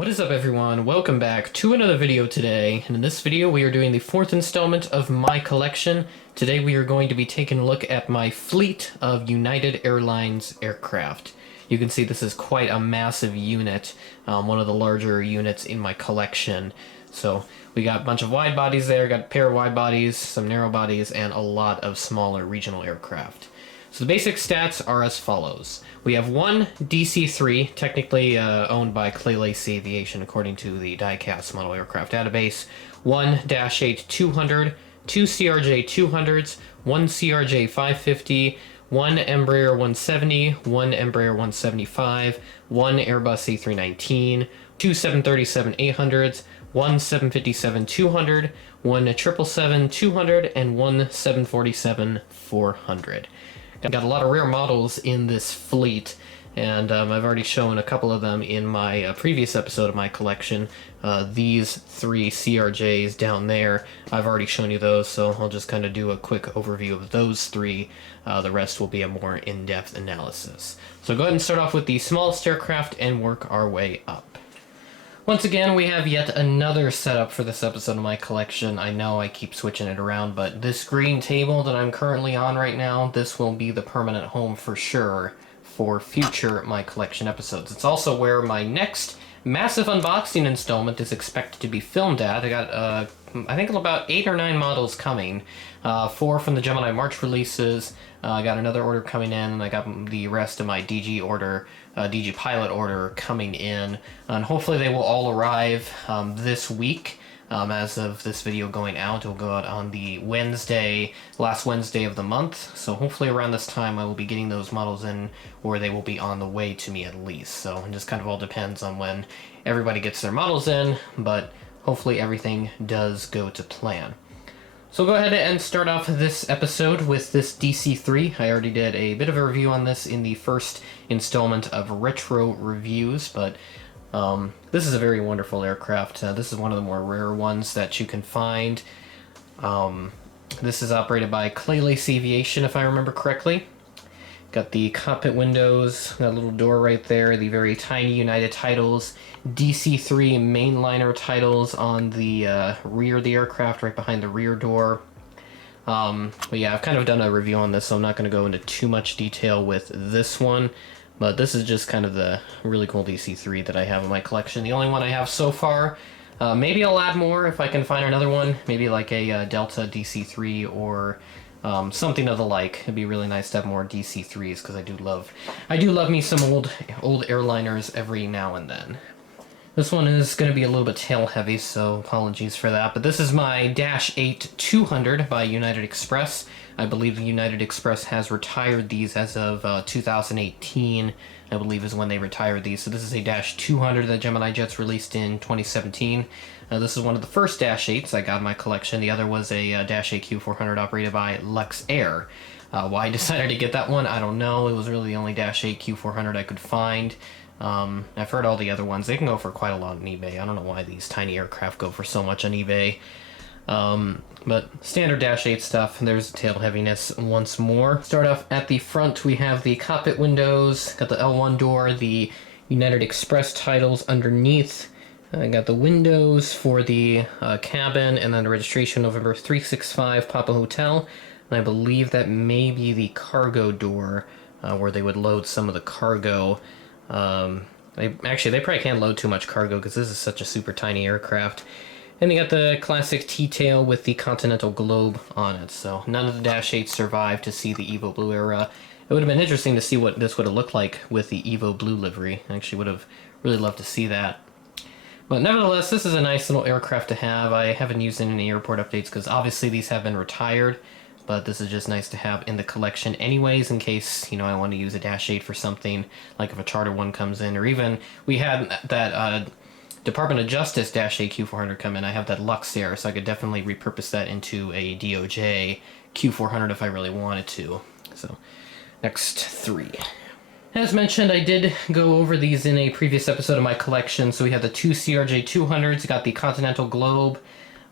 What is up, everyone? Welcome back to another video today, and in this video we are doing the fourth installment of my collection. Today we are going to be taking a look at my fleet of United Airlines aircraft. You can see this is quite a massive unit, one of the larger units in my collection. So we got a bunch of wide bodies there, got a pair of wide bodies, some narrow bodies, and a lot of smaller regional aircraft. So the basic stats are as follows. We have one DC-3, technically owned by Clay Lacy Aviation according to the Diecast Model Aircraft Database, one Dash 8-200, two CRJ-200s, one CRJ-550, one Embraer 170, one Embraer 175, one Airbus A319, two 737-800s, one 757-200, one 777-200, and one 747-400. Got a lot of rare models in this fleet, and I've already shown a couple of them in my previous episode of my collection. These three CRJs down there, I've already shown you those, so I'll just kind of do a quick overview of those three. The rest will be a more in-depth analysis. So go ahead and start off with the smallest aircraft and work our way up. Once again, we have yet another setup for this episode of my collection. I know I keep switching it around, but this green table that I'm currently on right now, this will be the permanent home for sure for future My Collection episodes. It's also where my next massive unboxing installment is expected to be filmed at. I got, I think about 8 or 9 models coming. 4 from the Gemini March releases. I got another order coming in, and I got the rest of my DG order, DG pilot order coming in, and hopefully they will all arrive this week. As of this video going out, it will go out on the last Wednesday of the month, so hopefully around this time I will be getting those models in, or they will be on the way to me at least. So it just kind of all depends on when everybody gets their models in, but hopefully everything does go to plan. So go ahead and start off this episode with this DC-3. I already did a bit of a review on this in the first installment of Retro Reviews, but this is a very wonderful aircraft. This is one of the more rare ones that you can find. This is operated by Clay Lacy Aviation, if I remember correctly. Got the cockpit windows, got a little door right there, the very tiny United titles, DC-3 mainliner titles on the rear of the aircraft, right behind the rear door. But yeah, I've kind of done a review on this, so I'm not going to go into too much detail with this one. But this is just kind of the really cool DC-3 that I have in my collection. The only one I have so far. Maybe I'll add more if I can find another one. Maybe like a Delta DC-3 or something of the like. It'd be really nice to have more DC-3s because I do love me some old airliners every now and then. This one is going to be a little bit tail heavy, so apologies for that. But this is my Dash 8-200 by United Express. I believe United Express has retired these as of 2018, I believe is when they retired these. So this is a Dash 200 that Gemini Jets released in 2017. This is one of the first Dash 8s I got in my collection. The other was a Dash 8 Q400 operated by Luxair. Why I decided to get that one, I don't know. It was really the only Dash 8 Q400 I could find. I've heard all the other ones. They can go for quite a lot on eBay. I don't know why these tiny aircraft go for so much on eBay. But standard Dash 8 stuff. There's the tail heaviness once more. Start off at the front. We have the cockpit windows. Got the L1 door, the United Express titles underneath. I got the windows for the cabin, and then the registration November 365 Papa Hotel. And I believe that may be the cargo door where they would load some of the cargo. They probably can't load too much cargo because this is such a super tiny aircraft. And they got the classic T-tail with the Continental Globe on it. So none of the Dash 8s survived to see the Evo Blue era. It would have been interesting to see what this would have looked like with the Evo Blue livery. I actually would have really loved to see that. But nevertheless, this is a nice little aircraft to have. I haven't used it in any airport updates because obviously these have been retired. But this is just nice to have in the collection anyways, in case, I want to use a Dash 8 for something, like if a charter one comes in, or even we had that Department of Justice Dash 8 Q400 come in. I have that Luxair, so I could definitely repurpose that into a DOJ Q400 if I really wanted to. So, next 3. As mentioned, I did go over these in a previous episode of my collection. So we have the 2 CRJ-200s, got the Continental Globe,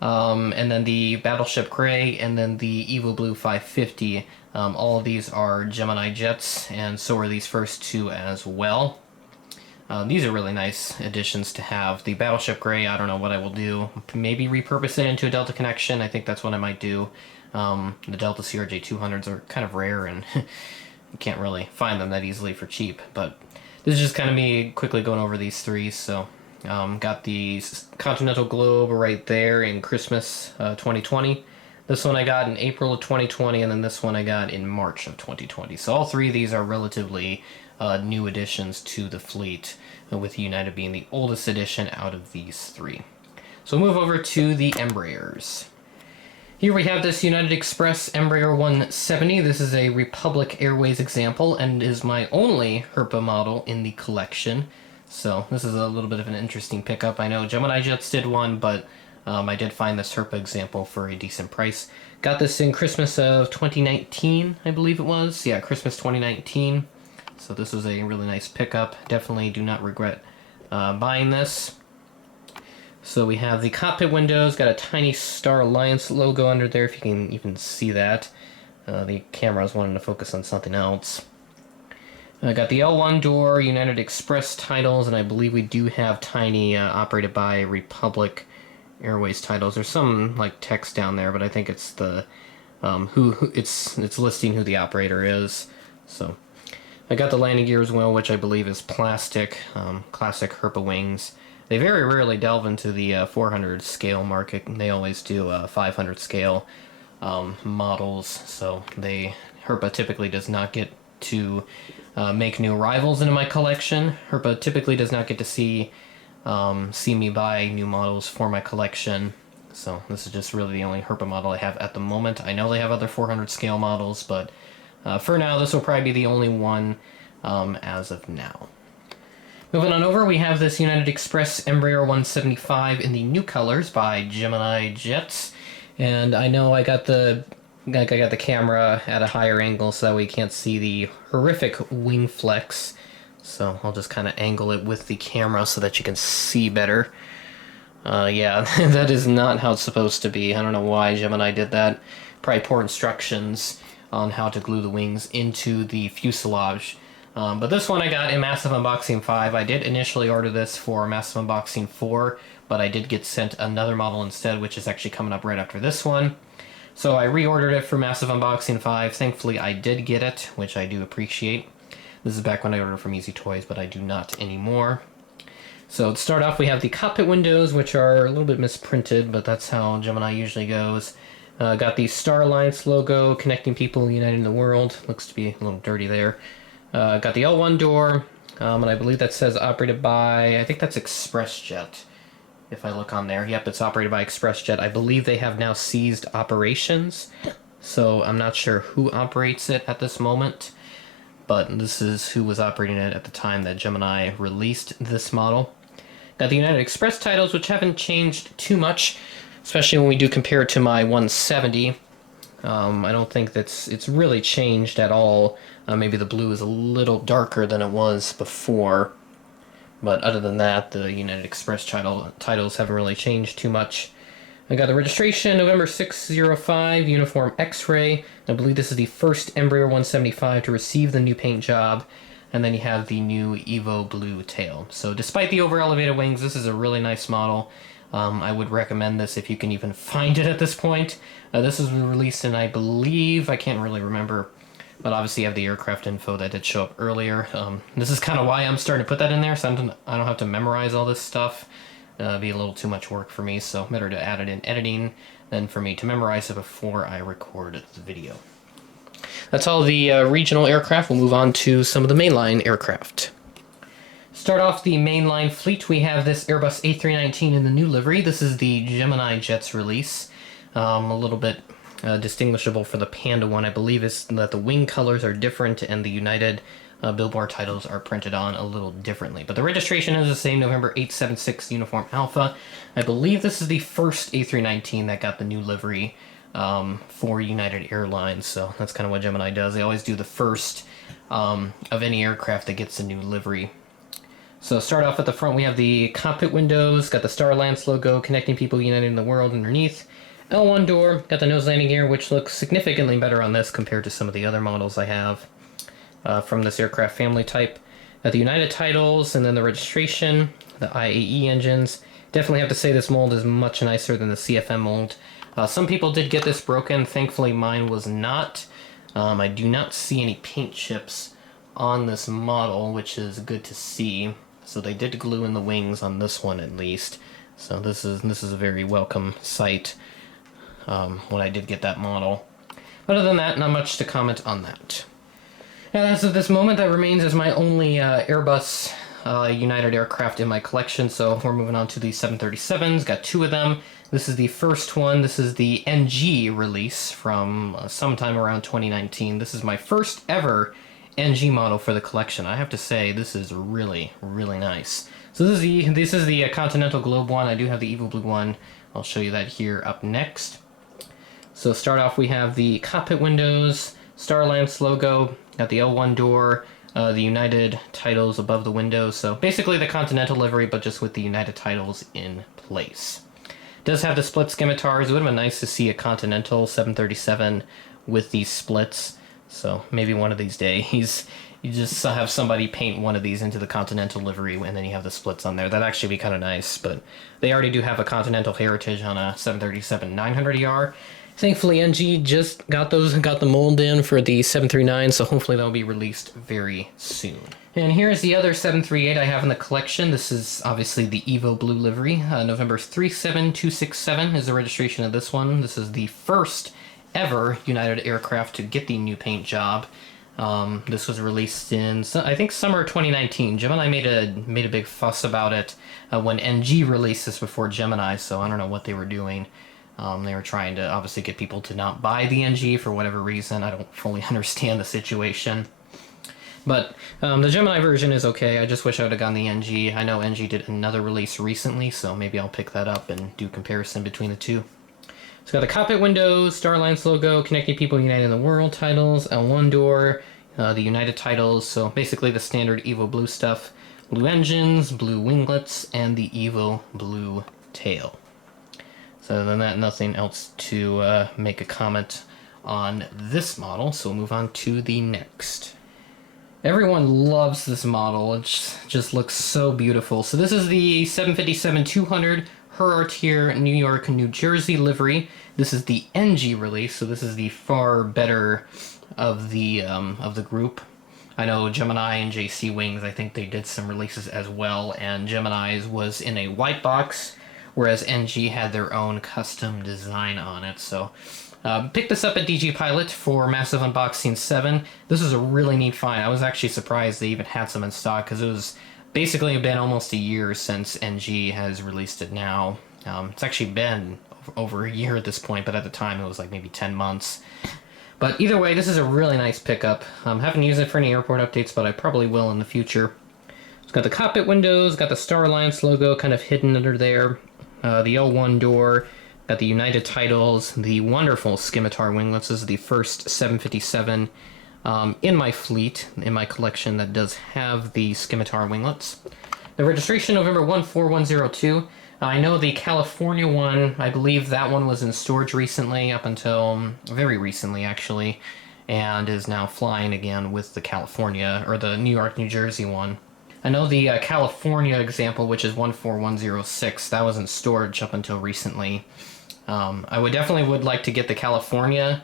and then the Battleship Gray, and then the Evo Blue 550. All of these are Gemini Jets, and so are these first 2 as well. These are really nice additions to have. The Battleship Gray, I don't know what I will do. Maybe repurpose it into a Delta connection. I think that's what I might do. The Delta CRJ 200s are kind of rare, and you can't really find them that easily for cheap. But this is just kind of me quickly going over these three. So, got the Continental Globe right there in Christmas 2020. This one I got in April of 2020, and then this one I got in March of 2020. So all three of these are relatively new additions to the fleet, with United being the oldest edition out of these three. So we'll move over to the Embraers. Here we have this United Express Embraer 170. This is a Republic Airways example and is my only Herpa model in the collection. So this is a little bit of an interesting pickup. I know Gemini Jets did one, but I did find this Herpa example for a decent price. Got this in Christmas of 2019, I believe it was. Yeah, Christmas 2019. So this was a really nice pickup. Definitely do not regret buying this. So we have the cockpit windows, got a tiny Star Alliance logo under there, if you can even see that. The camera's wanting to focus on something else. Got the L1 door, United Express titles, and I believe we do have tiny operated by Republic Airways titles. There's some like text down there, but I think it's the it's listing who the operator is. So I got the landing gear as well, which I believe is plastic, classic Herpa wings. They very rarely delve into the 400 scale market. They always do 500 scale models. So Herpa typically does not get to make new arrivals into my collection. Herpa typically does not get to see me buy new models for my collection. So this is just really the only Herpa model I have at the moment. I know they have other 400 scale models, but for now this will probably be the only one as of now. Moving on over, we have this United Express Embraer 175 in the new colors by Gemini Jets. And I know I got the camera at a higher angle so that way you can't see the horrific wing flex. So I'll just kind of angle it with the camera so that you can see better. Yeah, that is not how it's supposed to be. I don't know why Gemini did that. Probably poor instructions on how to glue the wings into the fuselage. But this one I got in Massive Unboxing 5. I did initially order this for Massive Unboxing 4, but I did get sent another model instead, which is actually coming up right after this one. So I reordered it for Massive Unboxing 5. Thankfully I did get it, which I do appreciate. This is back when I ordered from Easy Toys, but I do not anymore. So to start off, we have the cockpit windows, which are a little bit misprinted, but that's how Gemini usually goes. Got the Star Alliance logo, connecting people united in the world. Looks to be a little dirty there. Got the L1 door, and I believe that says operated by, I think that's ExpressJet, if I look on there. Yep, it's operated by ExpressJet. I believe they have now ceased operations, so I'm not sure who operates it at this moment, but this is who was operating it at the time that Gemini released this model. Got the United Express titles, which haven't changed too much, especially when we do compare it to my 170. I don't think it's really changed at all. Maybe the blue is a little darker than it was before, but other than that, the United Express titles haven't really changed too much. I got the registration, November 605, Uniform X-Ray. I believe this is the first Embraer 175 to receive the new paint job, and then you have the new Evo Blue tail. So despite the over-elevated wings, this is a really nice model. I would recommend this if you can even find it at this point. This was released in, I believe, I can't really remember, but obviously you have the aircraft info that did show up earlier. This is kind of why I'm starting to put that in there, so I don't have to memorize all this stuff. It'd be a little too much work for me, so better to add it in editing than for me to memorize it before I record the video. That's all the regional aircraft. We'll move on to some of the mainline aircraft. Start off the mainline fleet, we have this Airbus A319 in the new livery. This is the Gemini Jets release. A little bit distinguishable for the Panda one, I believe, is that the wing colors are different and the United billboard titles are printed on a little differently. But the registration is the same, November 876 Uniform Alpha. I believe this is the first A319 that got the new livery for United Airlines, so that's kind of what Gemini does. They always do the first of any aircraft that gets a new livery. So start off at the front, we have the cockpit windows, got the Star Alliance logo, connecting people united in the world underneath. L1 door, got the nose landing gear, which looks significantly better on this compared to some of the other models I have from this aircraft family type. Got the United titles, and then the registration, the IAE engines. Definitely have to say this mold is much nicer than the CFM mold. Some people did get this broken. Thankfully, mine was not. I do not see any paint chips on this model, which is good to see. So they did glue in the wings on this one at least. So this is a very welcome sight when I did get that model. Other than that, not much to comment on that. And as of this moment, that remains as my only Airbus United aircraft in my collection. So we're moving on to the 737s. Got two of them. This is the first one. This is the NG release from sometime around 2019. This is my first ever NG model for the collection. I have to say, this is really, really nice. So this is the Continental Globe one. I do have the Evil Blue one. I'll show you that here up next. So start off, we have the cockpit windows, Starlines logo, got the L1 door, the United titles above the windows. So basically the Continental livery, but just with the United titles in place. Does have the split scimitars. It would have been nice to see a Continental 737 with these splits. So maybe one of these days you just have somebody paint one of these into the Continental livery, and then you have the splits on there. That'd actually be kind of nice, but they already do have a Continental heritage on a 737-900ER. Thankfully, NG just got the mold in for the 739, so hopefully that'll be released very soon. And here's the other 738 I have in the collection. This is obviously the Evo Blue livery. November 37267 is the registration of this one. This is the first ever United aircraft to get the new paint job. This was released in, I think, summer 2019. Gemini made a big fuss about it when NG released this before Gemini, so I don't know what they were doing. They were trying to obviously get people to not buy the NG for whatever reason. I don't fully understand the situation. But the Gemini version is okay. I just wish I would have gotten the NG. I know NG did another release recently, so maybe I'll pick that up and do comparison between the two. It's got the cockpit windows, Starlines logo, Connecting People United in the World titles, L1 door, the United titles, so basically the standard Evo Blue stuff. Blue engines, blue winglets, and the Evo Blue tail. So other than that, nothing else to make a comment on this model, so we'll move on to the next. Everyone loves this model. It just looks so beautiful. So this is the 757-200 Herartier New York, New Jersey livery. This is the NG release, so this is the far better of the group. I know Gemini and JC Wings, I think they did some releases as well, and Gemini's was in a white box, whereas NG had their own custom design on it. So picked this up at DG Pilot for Massive Unboxing 7. This is a really neat find. I was actually surprised they even had some in stock, because it was basically been almost a year since NG has released it now. It's actually been over a year at this point, but at the time it was like maybe 10 months. But either way, this is a really nice pickup. Haven't used it for any airport updates, but I probably will in the future. It's got the cockpit windows, got the Starlines logo kind of hidden under there, the L1 door, got the United titles, the wonderful scimitar winglets. This is the first 757 in my fleet, in my collection, that does have the scimitar winglets. The registration, November 14102. I know the California one, I believe that one was in storage recently, up until very recently actually, and is now flying again with the California, or the New York, New Jersey one. I know the California example, which is 14106, that was in storage up until recently. I would definitely like to get the California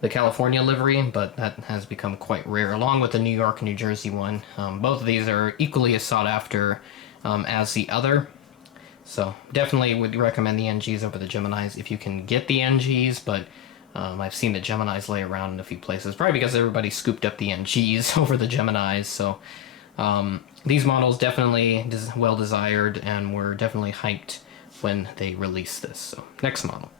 livery, but that has become quite rare, along with the New York, New Jersey one. Both of these are equally as sought after as the other. So definitely would recommend the NGs over the Geminis if you can get the NGs, but I've seen the Geminis lay around in a few places, probably because everybody scooped up the NGs over the Geminis. So these models definitely well desired, and were definitely hyped when they released this. So next model.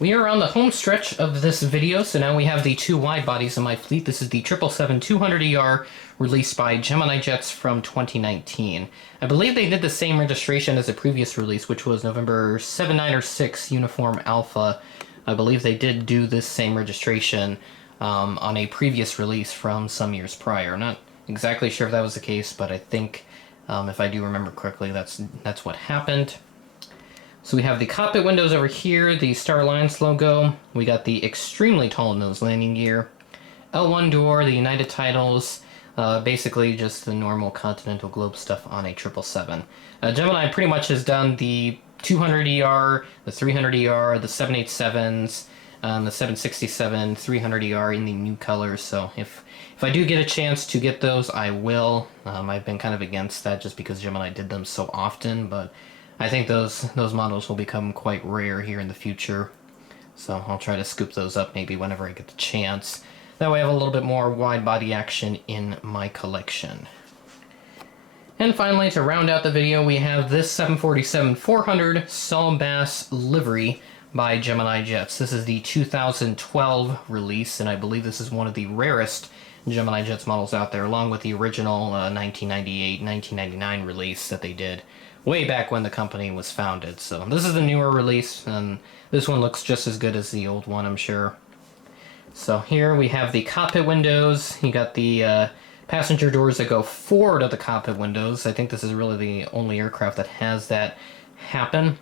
We are on the home stretch of this video, so now we have the two wide bodies in my fleet. This is the 777-200ER, released by Gemini Jets from 2019. I believe they did the same registration as the previous release, which was November 7906 Uniform Alpha. I believe they did do this same registration on a previous release from some years prior. I'm not exactly sure if that was the case, but I think, if I do remember correctly, that's what happened. So we have the cockpit windows over here, the Starlines logo. We got the extremely tall nose landing gear, L1 door, the United titles, Basically just the normal Continental Globe stuff on a 777. Gemini pretty much has done the 200ER, the 300ER, the 787s, the 767, 300ER in the new colors. So if I do get a chance to get those, I will. I've been kind of against that just because Gemini did them so often, but I think those models will become quite rare here in the future. So I'll try to scoop those up maybe whenever I get the chance. That way I have a little bit more wide body action in my collection. And finally, to round out the video, we have this 747-400 Saul Bass livery by Gemini Jets. This is the 2012 release, and I believe this is one of the rarest Gemini Jets models out there, along with the original 1998-1999 release that they did way back when the company was founded. So this is the newer release, and this one looks just as good as the old one, I'm sure. So here we have the cockpit windows. You got the passenger doors that go forward of the cockpit windows. I think this is really the only aircraft that has that happen.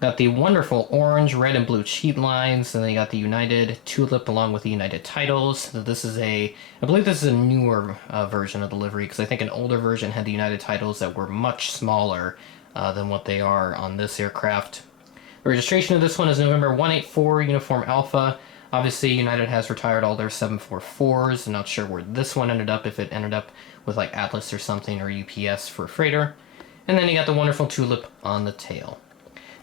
Got the wonderful orange, red, and blue cheat lines, and then you got the United tulip along with the United titles. So this is I believe this is a newer version of the livery, because I think an older version had the United titles that were much smaller than what they are on this aircraft. The registration of this one is November 184 Uniform Alpha. Obviously, United has retired all their 744s. I'm not sure where this one ended up, if it ended up with like Atlas or something, or UPS for freighter. And then you got the wonderful tulip on the tail.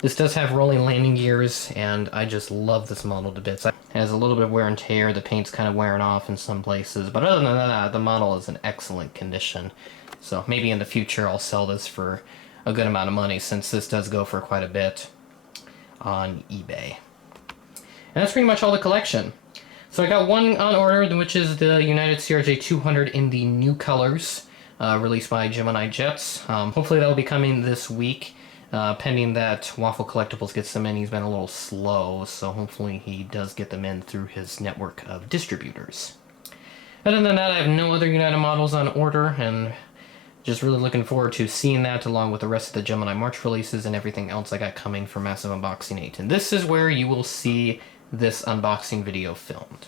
This does have rolling landing gears, and I just love this model to bits. It has a little bit of wear and tear, the paint's kind of wearing off in some places, but other than that, the model is in excellent condition. So maybe in the future I'll sell this for a good amount of money, since this does go for quite a bit on eBay. And that's pretty much all the collection. So I got one on order, which is the United CRJ 200 in the new colors, released by Gemini Jets. Hopefully that'll be coming this week. Pending that Waffle Collectibles gets them in. He's been a little slow, so hopefully he does get them in through his network of distributors. Other than that, I have no other United models on order, and just really looking forward to seeing that along with the rest of the Gemini March releases and everything else I got coming for Massive Unboxing 8. And this is where you will see this unboxing video filmed.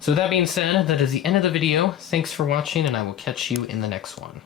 So with that being said, that is the end of the video. Thanks for watching, and I will catch you in the next one.